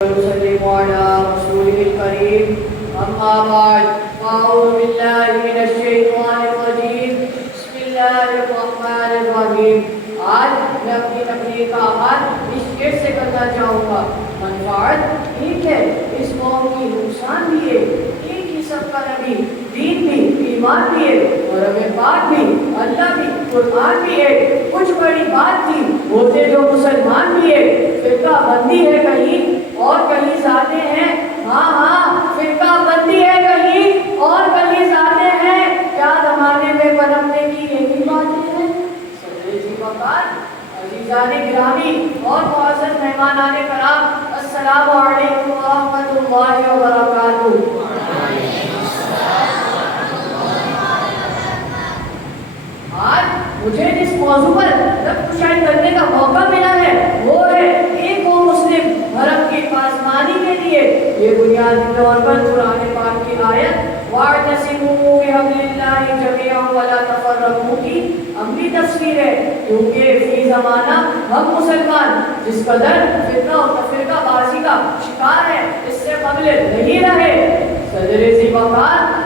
وسلم على رسوله الكريم أما بعد فأعوذ بالله من الشيطان الرجيم بسم الله الرحمن الرحيم آج میں اپنی تقریر کا آغاز اس شعر سے کرنا چاہوں گا. منفعت ایک ہے, اس قوم کی نقصان بھی ہے, ایک ہی سب کا نبی, دین بھی, ایمان بھی ہے, اور ہمیں بات بھی, اللہ بھی, قرآن بھی ہے. کچھ بڑی بات تھی, ہوتے جو مسلمان بھی ہے, فرقہ بندی ہے کہیں اور کہیں زیادہ ہیں. ہاں ہاں فرقہ بندی ہے کہیں اور کہیں زیادہ ہیں. کیا زمانے میں پنپنے کی یہی باتیں ہیں. صدر جی وقار, عزیزان گرامی اور معزز مہمانان کرام, السلام علیکم ورحمۃ اللہ وبرکاتہ. آج مجھے جس موضوع پر رب کشائی کرنے کا موقع ملا ہے وہ ہے ایک و مسلم حرم کی پاسمانی کے لیے. یہ بنیادی طور پر قرآن پاک کی آیت وَاعْتَصِمُوا بِحَبْلِ اللَّهِ جَمِيعًا وَلَا تَفَرَّقُوا کی عملی تفسیر ہے, کیونکہ فی زمانہ ہم مسلمان جس قدر فتنہ اور تفرقہ بازی کا شکار ہے اس سے قبل نہیں رہے. صدر ذی وقار,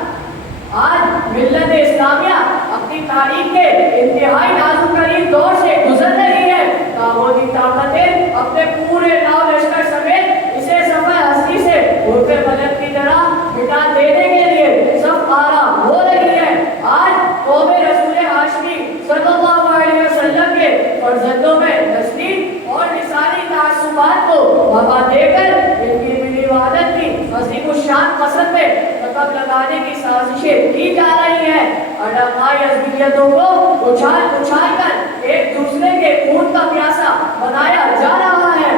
آج ملت اسلامیہ اپنی تاریخ کے انتہائی نازک ترین دور سے گزر رہی ہے. تعاونی طاقتیں اپنے پورے ناؤ لشکر سمیت اسے صفحہ ہستی سے غرفے بلد کی طرح مٹا دینے کے لیے سب آرام ہو رہی ہے. آج قوم رسول ہاشمی صلی اللہ علیہ وسلم کے فرزندوں میں نسلی اور لسانی تعصبات کو ہوا دے کر ان کی ملی وحدت کی عظیم الشان قسم میں رقم لگانے کی سازشیں کی جا رہی ہیں. علماء عزمیتوں کو اچھال کر ایک دوسرے کے خون کا پیاسا بنایا جا رہا ہے.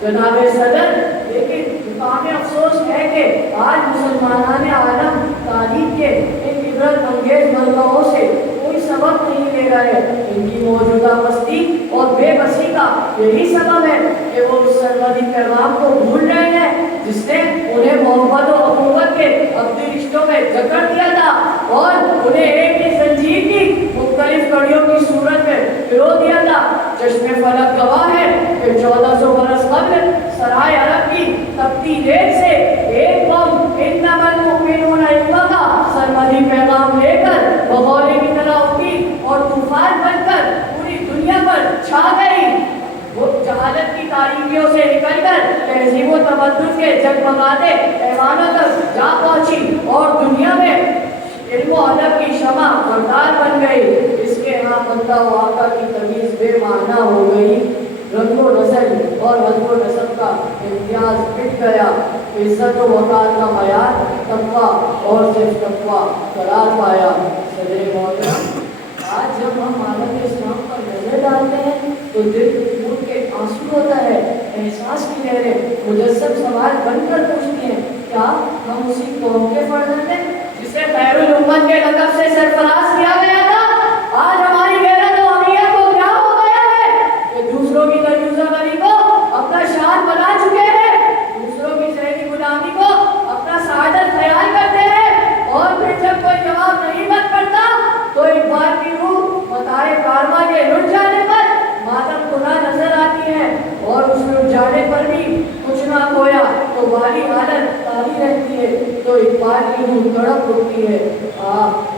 جناب صدر, لیکن مقام افسوس ہے کہ آج مسلمانان عالم تعلیم کے ان عبرت انگیز مرکزوں سے کوئی سبق نہیں لے رہے. ان کی موجودہ پستی اور بے بسی کا یہی سبب ہے کہ وہ اس سرمدی پیغام کو بھول رہے ہیں جس نے انہیں محبت و اخوت کے ابدی رشتوں میں جکڑ دیا تھا اور انہیں ایک ہی زنجیر کی مختلف کڑیوں کی صورت میں پرو دیا تھا. چشم فلک گواہ ہے کہ 1400 برس قبل سرائے عرب کی تپتی ریت سے ایک قوم انما المؤمنون اخوہ کا سرمدی پیغام لے کر بغوری کی طرح اٹھی اور طوفان بن کر پوری دنیا پر چھا گئی. وہ جہالت کی تاریکیوں سے نکل کر تہذیب و تمدن کے جگمگاتے ایوانوں تک جا پہنچی اور دنیا میں علم و ادب کی شمع بردار بن گئی. اس کے ہاں بندہ و آقا کی تمیز بے معنی ہو گئی. رنگ و نسل اور حسب و نسب کا امتیاز مٹ گیا. عزت و وقار کا معیار تقویٰ اور صرف تقویٰ قرار پایا. صدر محترم, آج جب ہم عالم اسلام پر نظر ڈالتے ہیں تو دل خون کے آنسو ہوتا ہے. احساس کی لہریں مجسم سوال بن کر پوچھتی ہیں, کیا ہم اسی قوم کے فرزند ہیں جسے خیر الامت کے لقب سے سرفراز کیا گیا تھا؟ آج ہماری غیرت و حمیت کو کیا ہو گیا ہے کہ دوسروں کی دریوزہ بری کو اپنا شان بنا چکے ہیں, دوسروں کی ذہنی غلامی کو اپنا سعادت خیال کرتے ہیں, اور پھر جب کوئی جواب نہیں بن پڑتا تو ایک بار کی روح متاع کارواں کے لٹ جانے پر ماتم کناں نظر آتی ہے, اور اس لٹ جانے پر بھی کچھ نہ کھویا تو والی حالت تاری رہتی ہے. تو ایک بار کی روح تڑپ اٹھتی ہے,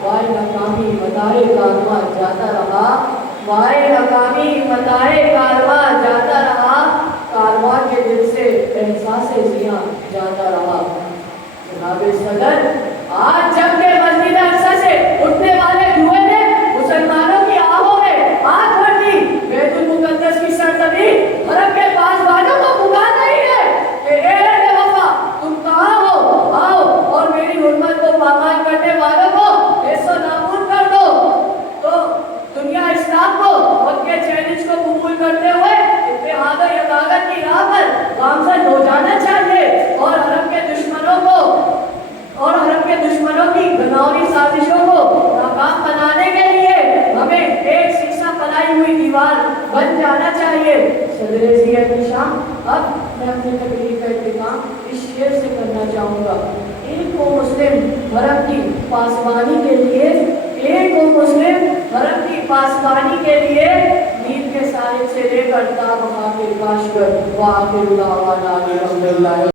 وائے ناکامی متاع کارواں جاتا رہا, وائے ناکامی متاع کارواں جاتا رہا, کارواں کے دل سے احساس زیاں جاتا رہا. جناب صدر, آج جب کہ مسجد اقصی سے اٹھنے والے دھوئیں نے مسلمانوں کی آہوں میں آنکھ بھر دی, بیت المقدس کی سرزمین حرم کے پاس والوں کو پکار رہی ہے کہ اے اہل وفا, تم کہاں ہو, آؤ اور میری حرمت کو پامال کرنے والوں کو نیست و نابود کر دو. تو دنیا اسلام کو وقت کے چیلنج کو قبول کرتے ہوئے اتحاد و یگانت کی راہ پر گامزن ہو جانا چاہیے, اور حرم کے دشمنوں کی گناہی سازشوں کو ناکام بنانے کے لیے ہمیں ایک سیسا پلائی ہوئی دیوار بن جانا چاہیے. صدر ذی احتشام, اب میں اپنی تقریر کا اختتام اس شعر سے کرنا چاہوں گا. ایک کو مسلم حرم کی پاسبانی کے لیے, ایک کو مسلم حرم کی پاسبانی کے لیے تحریر کے سائے سے لے کر تا بقا کے کاش کر وآخر دعوانا الحمدللہ